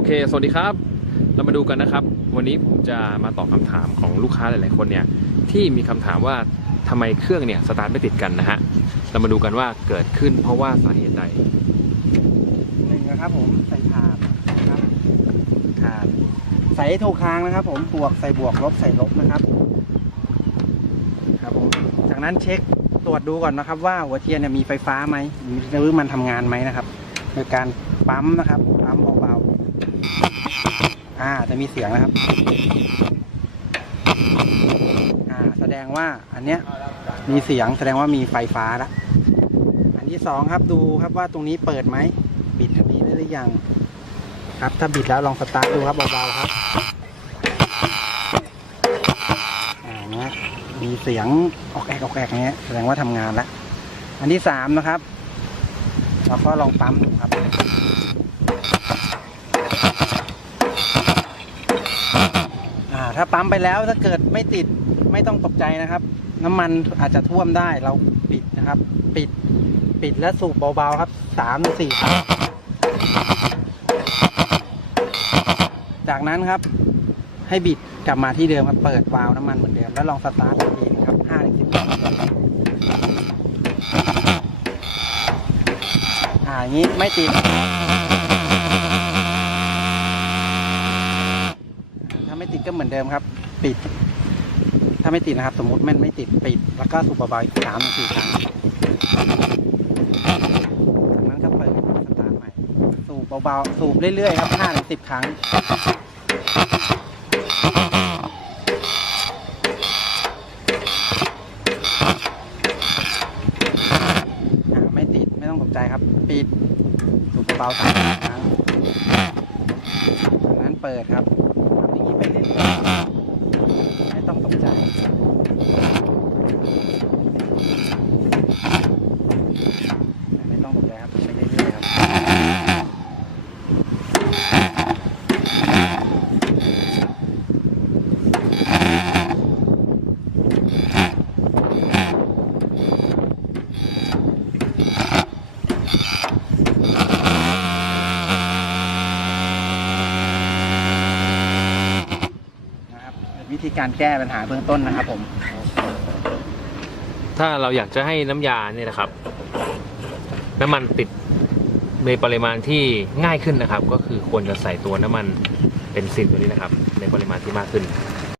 อเค สวัสดีครับ เรามาดูกันนะครับ วันนี้ผมจะมาตอบคำถามของลูกค้าหลาย ๆ คนเนี่ย ที่มีคำถามว่าทำไมเครื่องเนี่ยสตาร์ทไม่ติดกันนะฮะ เรามาดูกันว่าเกิดขึ้นเพราะว่าสาเหตุใดหนึ่งนะครับผมใส่ถาดนะครับถาดใส่ถูกทางนะครับ ผมบวกใส่บวกลบใส่ลบนะครับ ครับผม จากนั้นเช็คตรวจดูก่อนนะครับ ว่าหัวเทียนเนี่ยมีไฟฟ้าไหมหรือมันทำงานไหมนะครับ โดยการปั๊มนะครับ ปั๊มเบาๆ อ่าจะมีเสียงนะครับ อ่าแสดงว่าอันเนี้ยมีเสียงแสดงว่ามีไฟฟ้าละอันที่สองครับดูครับว่าตรงนี้เปิดไหมบิดทางนี้ได้หรือยัง ครับถ้าบิดแล้วลองสตาร์ทดูครับเบาๆครับอ่าเนี้ยมีเสียงออกแอกออกแอกเนี้ยแสดงว่าทำงานแล้วอันที่สามนะครับเราก็ลองปั๊มดูครับ อ่า ถ้าปั๊มไปแล้วถ้าเกิดไม่ติดไม่ต้องตกใจนะครับ น้ำมันอาจจะท่วมได้เราปิดนะครับ ปิดปิดและสูบเบาๆครับสามสี่ครั้งจากนั้นครับ ให้บิดกลับมาที่เดิมครับเปิดวาล์วน้ำมันเหมือนเดิมแล้วลองสตาร์ทอีกทีนึงครับห้าถึงสิบอ่าอย่างนี้ไม่ติด ไม่ติดก็เหมือนเดิมครับ ปิด ถ้าไม่ติดนะครับ สมมติมันไม่ติดปิด แล้วก็สูบเบาๆอีกสามถึงสี่ครั้งจากนั้นก็เปิดสตาร์ทใหม่ สูบเบาๆสูบเรื่อยๆครับห้าถึงสิบครั้งอ่าไม่ติดไม่ต้องตกใจครับ ปิดสูบเบาๆสามครั้งจากนั้นเปิดครับ ทำอย่างนี้ไปเรื่อยๆไม่ต้องตกใจ ไม่ต้องตกใจครับไปเรื่อยๆครับ นะครับเป็น วิธีการแก้ปัญหาเบื้องต้นนะครับผมถ้าเราอยากจะให้น้ำยาเนี่ยนะครับ น้ำมันติดในปริมาณที่ง่ายขึ้นนะครับ ก็คือควรจะใส่ตัวน้ำมันเป็นซินตัวนี้นะครับ ในปริมาณที่มากขึ้น